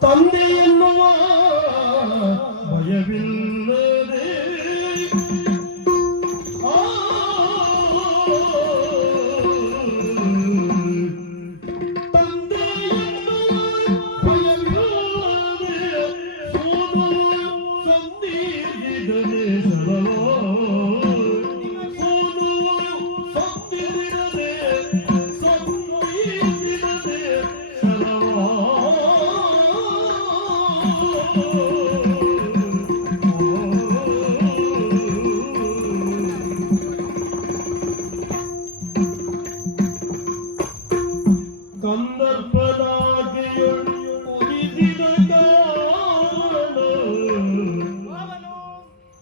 ತಂದೆ ಎನ್ನುವ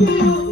you.